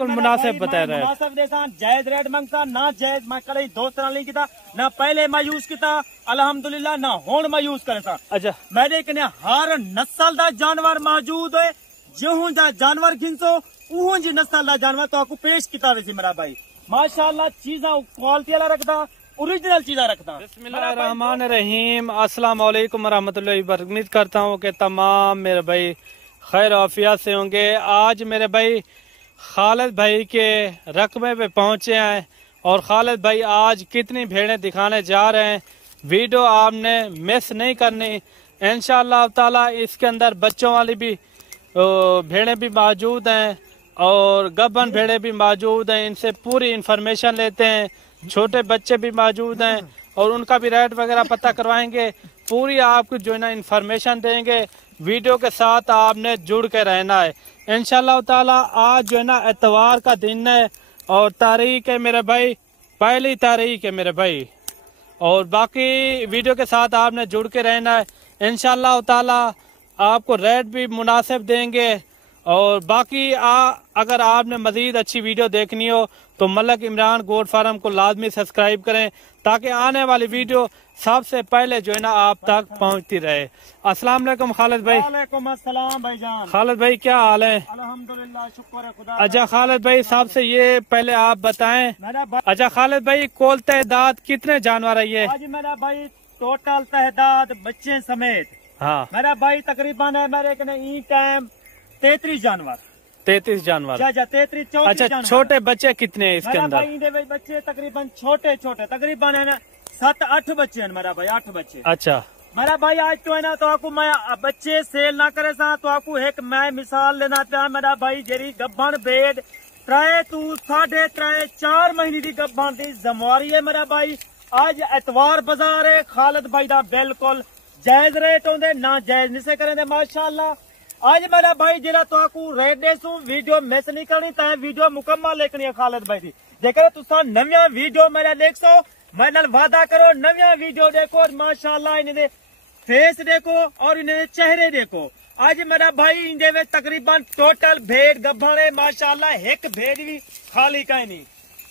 मुनासिब बता रहे हैं। मुनासिब देसा जायज रेट मंगता ना जायज मैं कल दोस्त नहीं किया ना पहले मैं यूज किया अल्हम्दुलिल्लाह ना हुण मैं यूज करे सा। अच्छा मेरे कने हर नस्ल दा जानवर मौजूद है जो दा जानवर घिनसो उहों जी नस्ल दा जानवर तो आपको पेश किया वैसे मेरा भाई माशाअल्लाह चीज़ा क्वालिटी वाला रखता ओरिजिनल चीज़ा रखता। बिस्मिल्लाहिर्रहमानिर्रहीम अस्सलाम वालेकुम रहमतुल्लाहि व बरकातहू। उम्मीद करता हूँ कि तमाम मेरे भाई खैर आफियत से होंगे। आज मेरे भाई खालिद भाई के रकबे पे पहुंचे हैं और खालिद भाई आज कितनी भेड़ें दिखाने जा रहे हैं। वीडियो आपने मिस नहीं करनी इंशाअल्लाह ताला। इसके अंदर बच्चों वाली भी भेड़ें भी मौजूद हैं और गब्बन भेड़ें भी मौजूद हैं। इनसे पूरी इंफॉर्मेशन लेते हैं। छोटे बच्चे भी मौजूद हैं और उनका भी रेट वगैरह पता करवाएंगे। पूरी आपको जो है ना इंफॉर्मेशन देंगे। वीडियो के साथ आपने जुड़ के रहना है इंशाअल्लाह ताला। आज जो है ना एतवार का दिन है और तारीख है मेरे भाई 1 तारीख है मेरे भाई। और बाकी वीडियो के साथ आपने जुड़ के रहना है इंशाअल्लाह ताला। आपको रेट भी मुनासिब देंगे और बाकी अगर आपने मजीद अच्छी वीडियो देखनी हो तो मलक इमरान गोट फार्म को लाजमी सब्सक्राइब करें ताकि आने वाली वीडियो सबसे पहले जो है ना आप तक पहुंचती रहे। अस्सलाम वालेकुम खालिद भाई। वालेकुम अस्सलाम भाईजान। खालिद भाई क्या हाल है? अल्हम्दुलिल्लाह शुक्र है खुदा। अच्छा खालिद भाई सबसे ये पहले आप बताएं। अच्छा खालिद भाई कुल तादाद कितने जानवर है ये? आज मेरा भाई टोटल तादाद बच्चे समेत हाँ मेरा भाई तकरीबन है मेरे कने ई टाइम 33 जानवर। 33 जानवर। 33 34। अच्छा छोटे बच्चे कितने हैं इसके अंदर? भाई बच्चे तकरीबन छोटे छोटे तकरीबन है ना 7-8 बच्चे हैं मेरा भाई 8 बच्चे। अच्छा मेरा भाई आज तो है ना तो आपको मैं बच्चे सेल ना करे सा तो आपको एक मैं मिसाल लेना चाह मेरा भाई जेरी गब्बन बेड 3.5-4 महीने की गब्बन की जमवारी है मेरा भाई। आज एतवार बाजार है खालिद भाई दा बिल्कुल जायज रेट होंगे ना जायज नहीं से करेंगे माशाअल्लाह। आज मेरा भाई जरा तो आपको रेट देसू वीडियो मिस नहीं करनी ताकि वीडियो मुकम्मल देखनी है खालिद भाई दी। जेकर तुसा नविया वीडियो मेरा देख सो मैं नाल वादा करो नविया वीडियो देखो और माशाअल्लाह इन्हें फेस देखो और इन्हें चेहरे देखो। आज मेरा भाई इंदे में तकरीबन टोटल भेड़ गब्बन माशाअल्लाह एक भेड़ भी खाली कहीं नहीं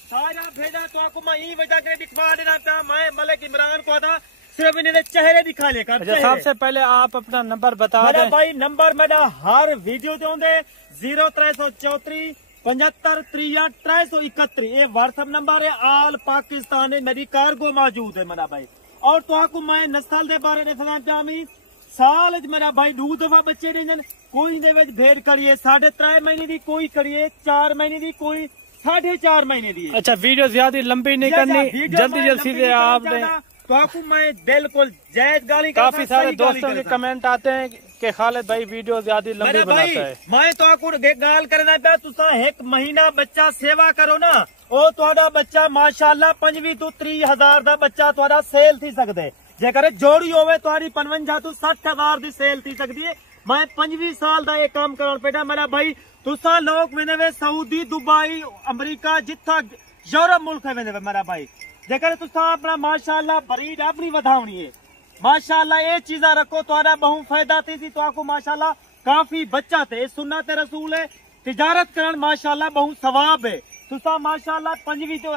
सारा भेड़ा तो आपको मैं यही वजह के दिखवा देना था। मैं मलिक इमरान को था सिर्फ इन्हें चेहरे दिखा लेकर। अच्छा सबसे पहले आप अपना नंबर बता दें भाई। नंबर मेरा हर वीडियो दे 0334 75 63 331 ये व्हाट्सएप नंबर है। आल पाकिस्तान मेरी कार्गो मौजूद है मेरा भाई। और तो आपको मैं नस्ल के बारे में सुना चाहमी साल मेरा भाई 2 दफा बच्चे देंगे। कोई भेड़ करिए 3.5 महीने की कोई करिए 4 महीने की कोई 4.5 महीने की। अच्छा वीडियो ज्यादा लंबी नहीं करनी जल्दी सीधे आपने तो आपको मैं बिल्कुल जायज गाली काफी सारे दोस्तों के कमेंट आते हैं कि खालिद भाई वीडियो ज्यादा लंबी बनाता है। मैं तो आपको गाल करना पे तुसा 1 महीना बच्चा सेवा करो ना ओ तुहाडा बच्चा माशाअल्लाह 25 तो 30 हजार दा बच्चा तुहाडा सेल थी सकदे। जेकर जोड़ी होवे तुहाडी 55 तो 60 हजार दी सेल थी सकदी है। मैं 25 साल दा ये काम करन पेटा मेरा भाई। तुसा लोग वेंदे वे सऊदी दुबई अमरीका जिथा यूरोप मुल्क वेंदे मेरा भाई। जेकर तुसा अपना माशाअल्लाह बरीड अपनी वधावनी है माशाअल्लाह ये चीजा रखो तुहाडा बहु फायदा थी तो आपको माशाअल्लाह काफी बच्चा थे सुन्नत रसूल है। तिजारत करन माशाअल्लाह बहु सवाब है। तुसा माशाअल्लाह 25 तो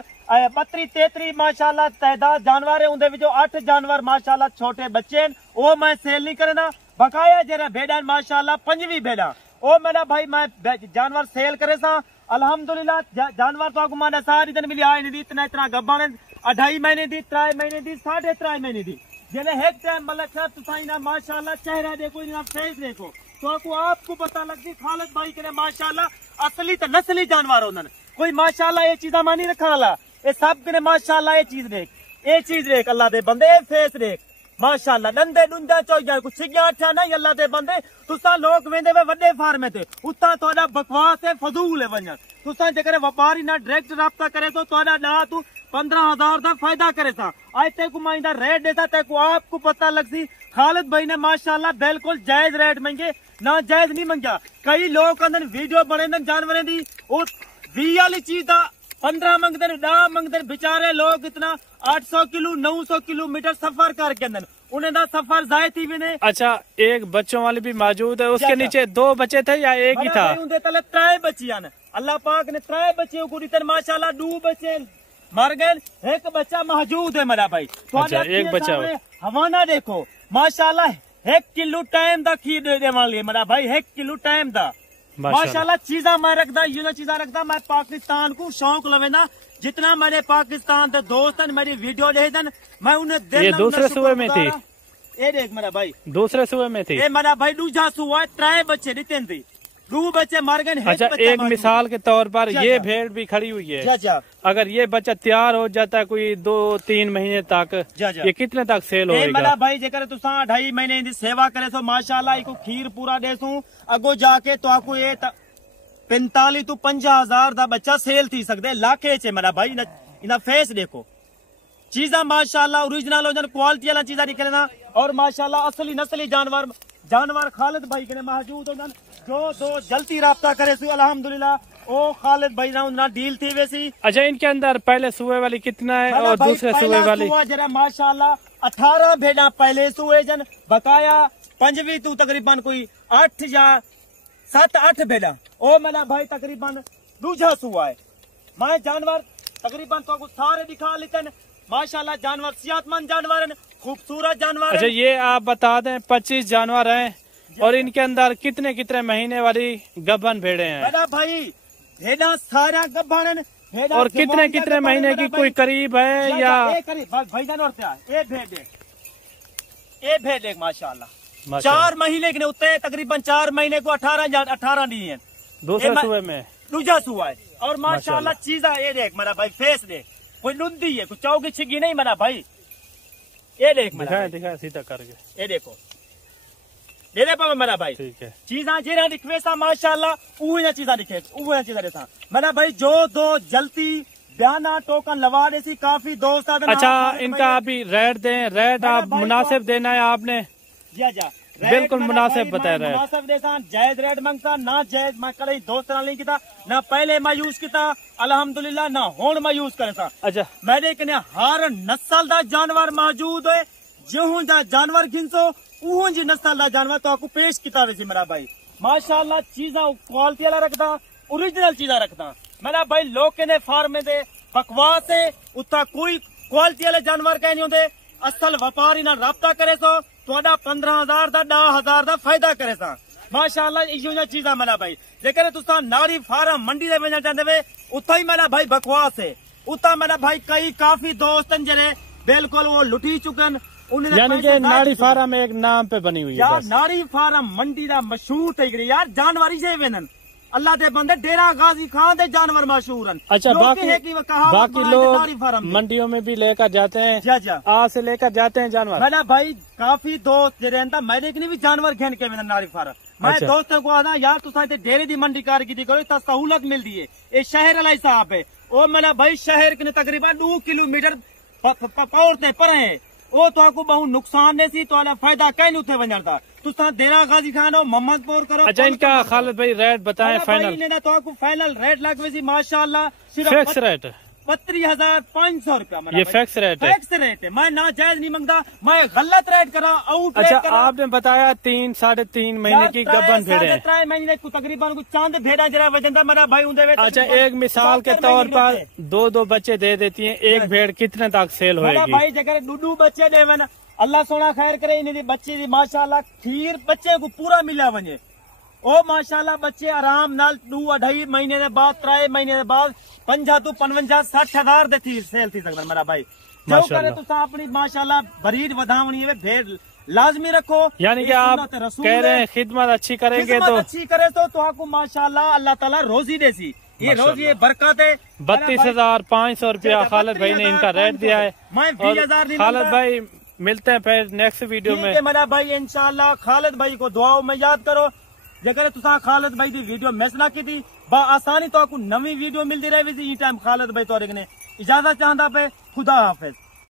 32 33 माशाअल्लाह तादाद जानवर है उनदे विचों 8 जानवर माशाअल्लाह छोटे बच्चे वो मैं सेल नहीं करना बकाया जरा भेड़ा माशाअल्लाह 25 भेड़ा ओ मेरा भाई मैं जानवर सेल करे सा अल्हम्दुलिल्लाह। जानवर तो आपको मैं सारी दिन मिली आए नहीं इतना इतना गब्बन 2.5 महीने दी 3 महीने दी 3.5 महीने दी जेने एक टाइम मलक साहब तुसा ना माशाअल्लाह चेहरा देखो इना फेस देखो तो आपको पता लगती खालिद भाई के माशाअल्लाह असली तो नस्ली जानवर होंगे। कोई माशाअल्लाह ये चीजा मानी रखा वाला ये सब के माशाअल्लाह ये चीज देख अल्लाह दे बंदे फेस देख माशाअल्लाह डंडे डुंडा चोइया कुछ अच्छा नहीं अल्लाह दे बंदे। तुसा लोग वेंदे वे वड्डे फार्मे ते उता तुहाडा बकवास है फजूल है वजन तुसा जेकर व्यापारी ना डायरेक्ट राब्ता करे तो तुहाडा ना तू 15,000 का फायदा करे सा। आज तेको मैं इधर रेट देता तेको आपको पता लग सी खालिद भाई ने माशाअल्लाह बिल्कुल जायज रेट मंगे ना जायज नहीं मंगा। कई लोग अंदर वीडियो बने जानवरें दी 20 वाली चीज का 15 मंगते 10 मंगते बेचारे लोग इतना 800 किलो 900 किलोमीटर सफर करके अंदर उन्हें दा सफर जाए थी भी नहीं। अच्छा एक बच्चों वाली भी मौजूद है उसके नीचे 2 बच्चे थे या एक ही था? उनके तले 3 बच्चियां ने अल्लाह पाक ने 3 बच्चे को दिते माशाल्लाह 2 बच्चे मर गए, एक बच्चा मौजूद है मेरा भाई। तो अच्छा, एक बच्चा हवाना देखो माशाल्लाह 1 किलो टाइम दा खीर दे वाली मेरा भाई, 1 किलो टाइम दा माशाल्लाह। चीजा मैं रखदा यूं चीजा रखदा मैं पाकिस्तान को शौक लवे ना, जितना मेरे पाकिस्तान के दोस्त मेरी वीडियो देखन मैं उन्हें ये दूसरे सूबे में थी, ये देख मेरा भाई दूसरे सूबे में थी, ये मेरा भाई दूसरा सूबा 3 बच्चे दिते थी, 2 बच्चे मर गए। अच्छा, एक मिसाल के तौर पर ये भेड़ भी खड़ी हुई है, अगर ये बच्चा तैयार हो जाता है कोई 2-3 महीने तक, ये कितने तक सेल होगा? मेरा भाई जेकर तुसा 2.5 महीने की सेवा करे सो माशाल्लाह इको खीर पूरा देसू, अगो जाके तो आपको ये 45 तो 50 हजार दा बच्चा सेल थी सकते लाखे चे मेरा भाई। इना फेस देखो, चीजा माशाल्लाह ओरिजिनल हो जन क्वालिटी वाला चीजा निकलना, और माशाल्लाह असली नस्ली जानवर खालिद भाई के मौजूद हो जन, जो जल्दी राब्ता करे सो अल्हम्दुलिल्लाह ओ खालिद भाई ना डील थी वैसी। अच्छा, इनके अंदर पहले सूबे वाली कितना है और दूसरे सूबे वाली? जरा माशाल्लाह 18 भेड़ा पहले सूए जन, बकाया 5वीं तू तकरीबन कोई 8 या 7-8 भेड़ा ओ मेरा भाई तकरीबन दूजा सुआ है। मैं जानवर तकरीबन तो सारे दिखा लेते माशाल्लाह, जानवर सेहतमंद जानवर, खूबसूरत जानवर। अच्छा, ये आप बता दें 25 जानवर हैं और इनके अंदर कितने कितने महीने वाली गब्बन भेड़े हैं? मेरा भाई भेड़ा सारा गब्बन, और कितने कितने महीने की कोई करीब है या भाई जानवर ये भेड़ देख माशाल्लाह 4 महीने के होते तकरीबन 4 महीने को 18 नहीं है दूसरे सूबे में, दूजा सुआ है। और माशाल्लाह चीजा ये देख मेरा भाई, फेस देख, कोई लुंदी है, कोई चौकी छिगी नहीं मेरा भाई। ये देख दिखा सीधा करके, ये देखो दे दे पावे मेरा भाई, ठीक है। चीजा जेरा दिखवेसा माशाल्लाह उही चीजा दिखे, उही चीजा देसा मेरा भाई। जो दो जल्दी बयाना टोकन लवा देसी काफी दोस्त। अच्छा, इनका अभी रेट दें, रेट आप मुनासिब देना है आपने? जा बिल्कुल मुनासिब बता रहे हैं, मुनासिब देता, जायज रेट मांगता ना, जायज मैं कल दोस्त नहीं किया ना, पहले मैं यूज किया अल्हम्दुलिल्लाह ना, होन मैं यूज करे सा। अच्छा, मेरे कने हर नस्ल दा जानवर मौजूद है, जो जानवर घिनसो उहों जी नस्ल दा जानवर तो आपको पेश किया वैसे मेरा भाई। माशाल्लाह चीजा क्वालिटी वाला रखता, ओरिजिनल चीजा रखता मेरा भाई। लोग कहने फार्म में दे बकवास है, उतना कोई क्वालिटी वाले जानवर कह नहीं होते। असल व्यापारी ना राब्ता करे सो थोड़ा 15,000 का 10,000 का फायदा करे सा माशाल्लाह। इो चीजा मेरा भाई, जेकर तुसा नारी फार्म मंडी दे वजना चाहते वे उतना ही मेरा भाई बकवास है, उतना मेरा भाई कई काफी दोस्त जरे बिल्कुल वो लुटी चुकन। यानी कि नारी फार्म एक नाम पे बनी हुई है यार, नारी फार्म मंडी का मशहूर थी यार, जानवर ही से वेनन अल्लाह दे बंदे, डेरा गाजी खान दे जानवर मशहूर। अच्छा, बाकी लोग मंडियों में भी लेकर जाते हैं, आज से लेकर जाते हैं जानवर। मेरा भाई काफी दोस्त जरे मेरे की भी जानवर घेन के नारी फार्म। मैं दोस्तों को आना यार तुसा डेरे की मंडी कारगिरी करो, इतना सहूलत मिलती है। ये शहर वाला हिसाब है, वो मेरा भाई शहर के तकरीबन 2 किलोमीटर पौड़ते पर है, वो तो आपको बहुत नुकसान नहीं सी, तो फायदा कहीं उठे वजन था। तुसा देरा गाजी खान हो मोहम्मदपुर करो। अच्छा, इनका खालिद भाई रेट बताएं फाइनल? तो आपको फाइनल रेट लगे माशाल्लाह सिर्फ फिक्स रेट 32,500 रुपया। ये फिक्स रेट है? फिक्स रेट है, मैं ना जायज नहीं मांगता, मैं गलत रेट करा आउट। अच्छा, आपने बताया 3-3.5 महीने की गब्बन भेड़े, 3 महीने को तकरीबन को चांद भेड़ा जरा वजन था मेरा भाई उनके। अच्छा, एक मिसाल के तौर पर 2-2 बच्चे दे देती हैं, एक भेड़ कितने तक सेल होगी? भाई जगह 2 बच्चे दे अल्लाह सोना खैर करे, इन बच्चे दी माशाल्लाह खीर बच्चे को पूरा मिला वजे, ओ माशाल्लाह बच्चे आराम नाल 2-2.5 महीने के बाद 3 महीने के बाद 50 तो 55-60 हजार दे थी सेल थी सकता मेरा भाई। जो करे तो अपनी माशाल्लाह बरीड वधावनी है, भेड़ लाजमी रखो। यानी कि आप कह रहे हैं खिदमत अच्छी करेंगे तो अच्छी करे तो आपको माशाल्लाह अल्लाह ताला रोजी देसी, ये रोज ये बरकत है। 32,500 रुपया खालिद भाई ने इनका रेट दिया है। मैं 20,000 खालिद भाई मिलते हैं फिर नेक्स्ट वीडियो में मेरा भाई इंशाल्लाह। खालिद भाई को दुआओं में याद करो, जगह तुसा खालिद भाई की वीडियो मिस ना की थी आसानी तो आपको नवी वीडियो मिलती रही टाइम। खालिद भाई तो इजाजत चाहता पे, खुदा हाफिज।